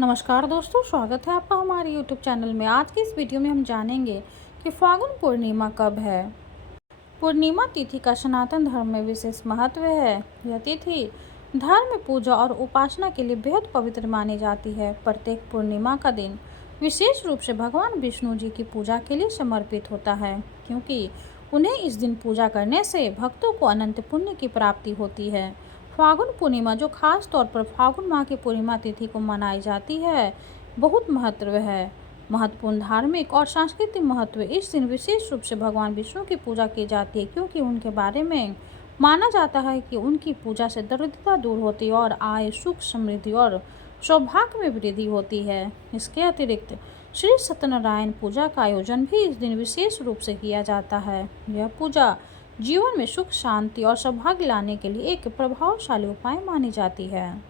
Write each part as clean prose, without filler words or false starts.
नमस्कार दोस्तों, स्वागत है आपका हमारे YouTube चैनल में। आज की इस वीडियो में हम जानेंगे कि फाल्गुन पूर्णिमा कब है। पूर्णिमा तिथि का सनातन धर्म में विशेष महत्व है। यह तिथि धर्म, पूजा और उपासना के लिए बेहद पवित्र मानी जाती है। प्रत्येक पूर्णिमा का दिन विशेष रूप से भगवान विष्णु जी की पूजा के लिए समर्पित होता है, क्योंकि उन्हें इस दिन पूजा करने से भक्तों को अनंत पुण्य की प्राप्ति होती है। फाल्गुन पूर्णिमा, जो खास तौर पर फाल्गुन माह की पूर्णिमा तिथि को मनाई जाती है, बहुत महत्वपूर्ण धार्मिक और सांस्कृतिक महत्व। इस दिन विशेष रूप से भगवान विष्णु की पूजा की जाती है, क्योंकि उनके बारे में माना जाता है कि उनकी पूजा से दरिद्रता दूर होती है और आय, सुख, समृद्धि और सौभाग्य में वृद्धि होती है। इसके अतिरिक्त श्री सत्यनारायण पूजा का आयोजन भी इस दिन विशेष रूप से किया जाता है। यह पूजा जीवन में सुख, शांति और सौभाग्य लाने के लिए एक प्रभावशाली उपाय मानी जाती है।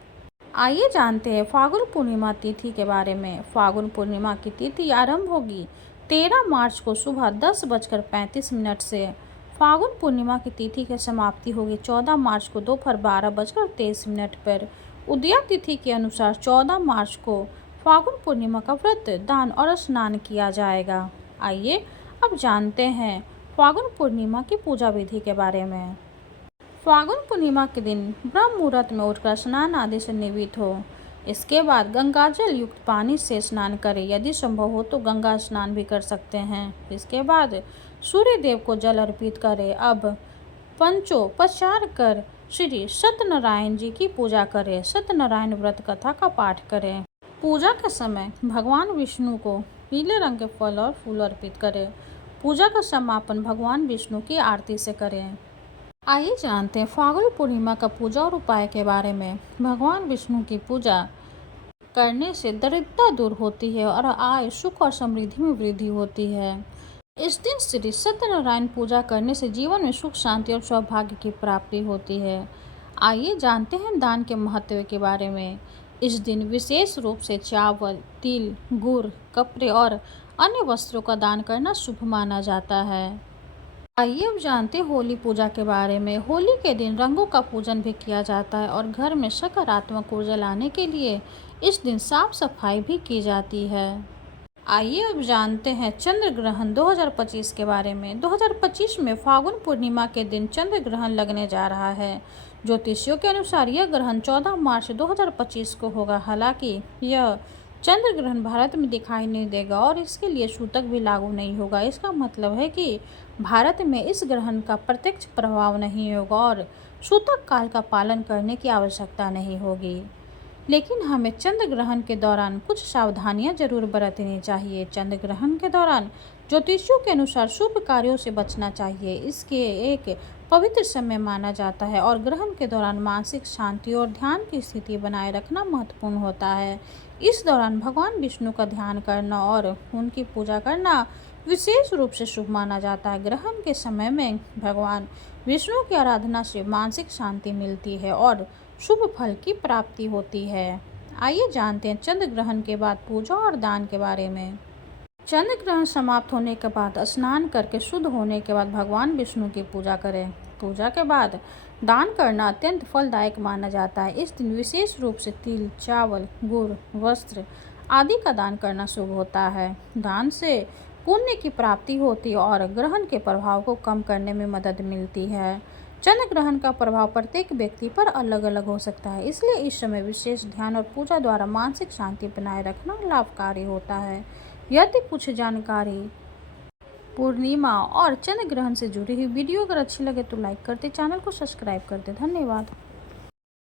आइए जानते हैं फाल्गुन पूर्णिमा तिथि के बारे में। फाल्गुन पूर्णिमा की तिथि आरंभ होगी 13 मार्च को सुबह 10:35 से। फाल्गुन पूर्णिमा की तिथि की समाप्ति होगी 14 मार्च को दोपहर 12:23 पर। उदया तिथि के अनुसार 14 मार्च को फाल्गुन पूर्णिमा का व्रत, दान और स्नान किया जाएगा। आइए अब जानते हैं फाल्गुन पूर्णिमा की पूजा विधि के बारे में। फाल्गुन पूर्णिमा के दिन ब्रह्म मुहूर्त में उठकर स्नान आदि से निवृत्त हो। इसके बाद गंगाजल युक्त पानी से स्नान करें। यदि संभव हो तो गंगा स्नान भी कर सकते हैं। इसके बाद सूर्य देव को जल अर्पित करें। अब पंचोपचार कर श्री सत्यनारायण जी की पूजा करें। सत्यनारायण व्रत कथा का पाठ करें। पूजा के समय भगवान विष्णु को पीले रंग के फल और फूल अर्पित करें। पूजा का समापन भगवान विष्णु की आरती से करें। आइए जानते हैं फाल्गुन पूर्णिमा का पूजा और उपाय के बारे में। भगवान विष्णु की पूजा करने से दरिद्रता दूर होती है और आय, सुख और समृद्धि में वृद्धि होती है। इस दिन श्री सत्यनारायण पूजा करने से जीवन में सुख, शांति और सौभाग्य की प्राप्ति होती है। आइए जानते हैं दान के महत्व के बारे में। इस दिन विशेष रूप से चावल, तिल, गुड़, कपड़े और अन्य वस्त्रों का दान करना शुभ माना जाता है। आइए अब जानते हैं होली पूजा के बारे में। होली के दिन रंगों का पूजन भी किया जाता है और घर में सकारात्मक ऊर्जा लाने के लिए इस दिन साफ सफाई भी की जाती है। आइए अब जानते हैं चंद्र ग्रहण 2025 के बारे में। 2025 में फाल्गुन पूर्णिमा के दिन चंद्र ग्रहण लगने जा रहा है। ज्योतिषियों के अनुसार यह ग्रहण 14 मार्च 2025 को होगा। हालांकि यह चंद्र ग्रहण भारत में दिखाई नहीं देगा और इसके लिए सूतक भी लागू नहीं होगा। इसका मतलब है कि भारत में इस ग्रहण का प्रत्यक्ष प्रभाव नहीं होगा और सूतक काल का पालन करने की आवश्यकता नहीं होगी। लेकिन हमें चंद्र ग्रहण के दौरान कुछ सावधानियां जरूर बरतनी चाहिए। चंद्र ग्रहण के दौरान ज्योतिषियों के अनुसार शुभ कार्यों से बचना चाहिए। इसके एक पवित्र समय माना जाता है और ग्रहण के दौरान मानसिक शांति और ध्यान की स्थिति बनाए रखना महत्वपूर्ण होता है। इस दौरान भगवान विष्णु का ध्यान करना और उनकी पूजा करना विशेष रूप से शुभ माना जाता है। ग्रहण के समय में भगवान विष्णु की आराधना से मानसिक शांति मिलती है और शुभ फल की प्राप्ति होती है। आइए जानते हैं चंद्र ग्रहण के बाद पूजा और दान के बारे में। चंद्र ग्रहण समाप्त होने के बाद स्नान करके शुद्ध होने के बाद भगवान विष्णु की पूजा करें। पूजा के बाद दान करना अत्यंत फलदायक माना जाता है। इस दिन विशेष रूप से तिल, चावल, गुड़, वस्त्र आदि का दान करना शुभ होता है। दान से पुण्य की प्राप्ति होती है और ग्रहण के प्रभाव को कम करने में मदद मिलती है। चंद्र ग्रहण का प्रभाव प्रत्येक व्यक्ति पर अलग अलग हो सकता है, इसलिए इस समय विशेष ध्यान और पूजा द्वारा मानसिक शांति बनाए रखना लाभकारी होता है। यदि कुछ जानकारी पूर्णिमा और चंद्र ग्रहण से जुड़ी हुई वीडियो अगर अच्छी लगे तो लाइक करते, चैनल को सब्सक्राइब करते। धन्यवाद।